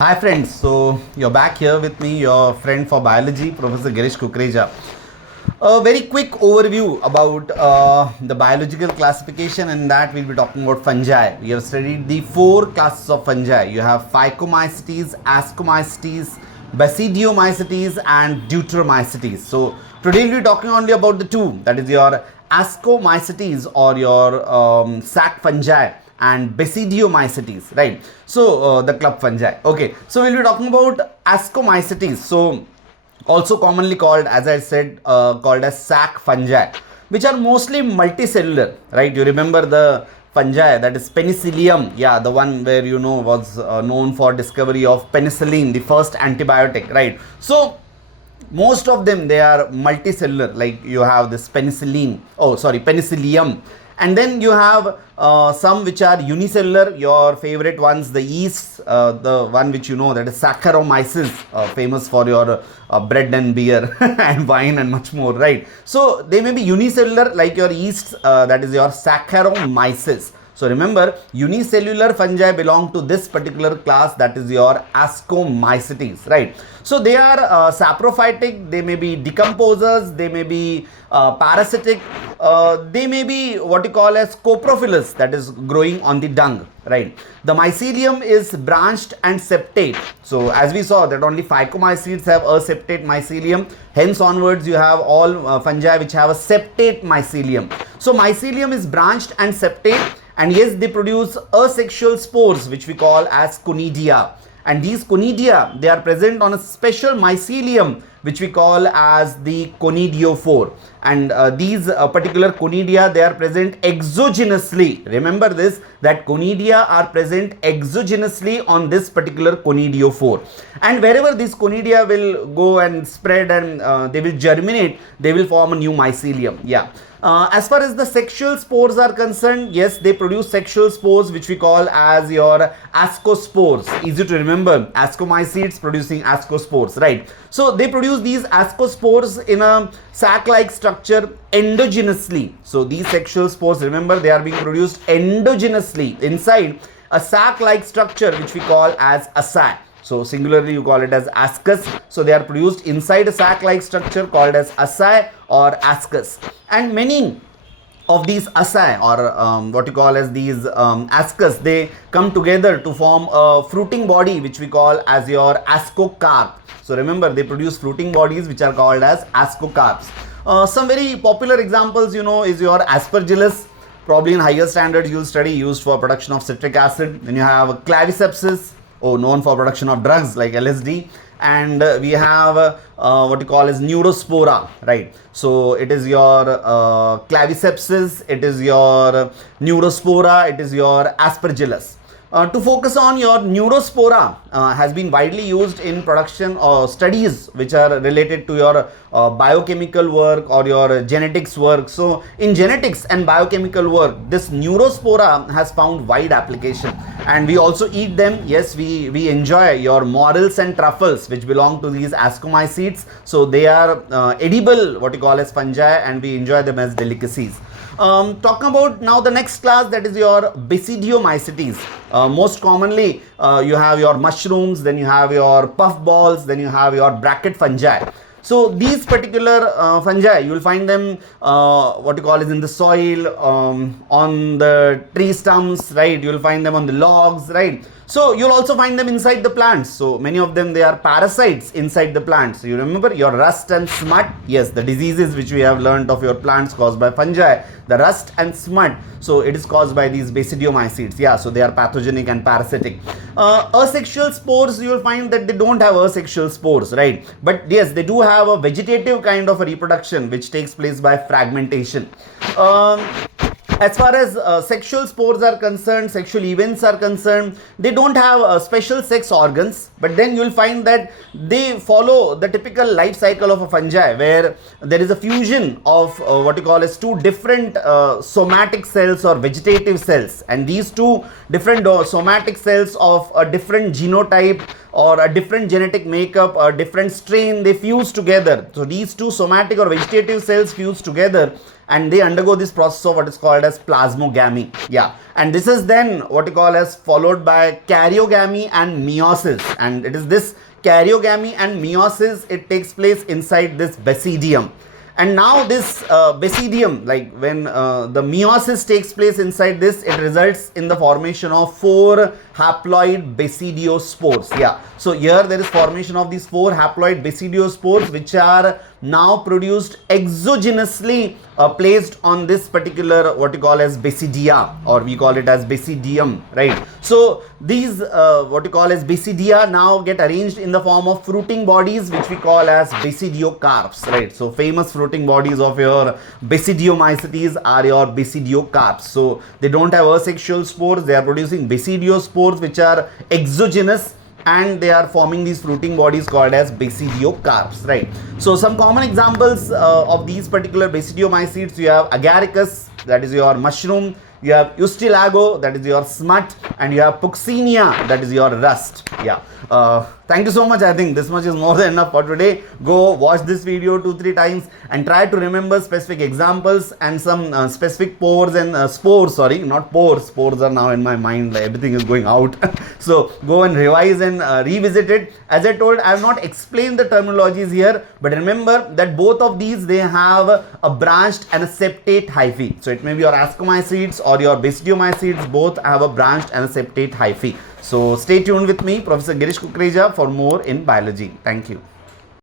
Hi friends, so you're back here with me, your friend for biology, Professor Girish Kukreja. A very quick overview about the biological classification, and that we'll be talking about fungi. We have studied the four classes of fungi. You have Phycomycetes, Ascomycetes, Basidiomycetes and Deuteromycetes. So today we'll be talking only about the two, that is your Ascomycetes or your sac fungi and Basidiomycetes, right? So the club fungi. Okay, so we'll be talking about Ascomycetes. So also commonly called, as I said, called as sac fungi, which are mostly multicellular, right? You remember the fungi, that is penicillium, yeah, the one where was known for discovery of penicillin, the first antibiotic, right? So most of them, they are multicellular, like you have this penicillium, and then you have some which are unicellular. Your favorite ones, the yeasts, the one which that is Saccharomyces, famous for your bread and beer and wine and much more, right? So they may be unicellular like your yeasts, that is your Saccharomyces. So remember, unicellular fungi belong to this particular class, that is your Ascomycetes, right? So they are saprophytic, they may be decomposers, they may be parasitic, they may be what you call as coprophilous, that is growing on the dung, right? The mycelium is branched and septate. So as we saw that only Phycomycetes have a septate mycelium, hence onwards you have all fungi which have a septate mycelium. So mycelium is branched and septate, and yes, they produce asexual spores which we call as conidia. And these conidia, they are present on a special mycelium which we call as the conidiophore. And these particular conidia, they are present exogenously. Remember this, that conidia are present exogenously on this particular conidiophore. And wherever these conidia will go and spread and they will germinate, they will form a new mycelium. Yeah. As far as the sexual spores are concerned, yes, they produce sexual spores which we call as your ascospores. Easy to remember, Ascomycetes producing ascospores, right? So they produce these ascospores in a sac-like structure endogenously. So these sexual spores, remember, they are being produced endogenously inside a sac-like structure which we call as asci. So singularly you call it as ascus. So they are produced inside a sac-like structure called as asci or ascus. And many of these asci or what you call as these ascus, they come together to form a fruiting body which we call as your ascocarp. So remember, they produce fruiting bodies which are called as ascocarps. Some very popular examples, is your aspergillus. Probably in higher standards you'll study, used for production of citric acid. Then you have clavicepsis, known for production of drugs like LSD. And we have what you call as neurospora, right? So it is your clavicepsis, it is your neurospora, it is your aspergillus. To focus on your neurospora has been widely used in production or studies which are related to your biochemical work or your genetics work. So in genetics and biochemical work, this neurospora has found wide application, and we also eat them. Yes, we enjoy your morels and truffles which belong to these Ascomycetes. So they are edible, what you call as fungi, and we enjoy them as delicacies. Talking about now the next class, that is your Basidiomycetes. Most commonly you have your mushrooms, then you have your puffballs, then you have your bracket fungi. So these particular fungi, you will find them what you call is in the soil, on the tree stumps, right? You will find them on the logs, right? So you'll also find them inside the plants. So many of them, they are parasites inside the plants. So you remember your rust and smut. Yes, the diseases which we have learned of your plants caused by fungi, the rust and smut. So it is caused by these Basidiomycetes. Yeah, so they are pathogenic and parasitic. Asexual spores, you will find that they don't have asexual spores, right? But yes, they do have a vegetative kind of a reproduction which takes place by fragmentation. As far as sexual spores are concerned, sexual events are concerned, they don't have special sex organs, but then you will find that they follow the typical life cycle of a fungi, where there is a fusion of what you call as two different somatic cells or vegetative cells, and these two different somatic cells of a different genotype or a different genetic makeup, a different strain, they fuse together. So these two somatic or vegetative cells fuse together and they undergo this process of what is called as plasmogamy. Yeah, and this is then what you call as followed by karyogamy and meiosis, and it is this karyogamy and meiosis, it takes place inside this basidium. And now this basidium, like when the meiosis takes place inside this, it results in the formation of 4 haploid basidiospores. Yeah, so here there is formation of these 4 haploid basidiospores which are now produced exogenously, placed on this particular what you call as basidia, or we call it as basidium, right? So these what you call as basidia now get arranged in the form of fruiting bodies which we call as basidiocarps, right? So famous fruiting bodies of your Basidiomycetes are your basidiocarps. So they don't have asexual spores, they are producing basidiospores which are exogenous, and they are forming these fruiting bodies called as basidiocarps, right? So some common examples of these particular Basidiomycetes, you have agaricus, that is your mushroom, you have ustilago, that is your smut, and you have puccinia, that is your rust. Yeah, thank you so much. I think this much is more than enough for today. Go watch this video 2-3 times and try to remember specific examples and some specific pores and spores, sorry, not pores, spores are now in my mind, like everything is going out. So go and revise and revisit it. As I told, I have not explained the terminologies here, but remember that both of these, they have a branched and a septate hyphae. So it may be your Ascomycetes or your Basidiomycetes, both have a branched and a septate hyphae. So stay tuned with me, Professor Girish Kukreja, for more in biology. Thank you.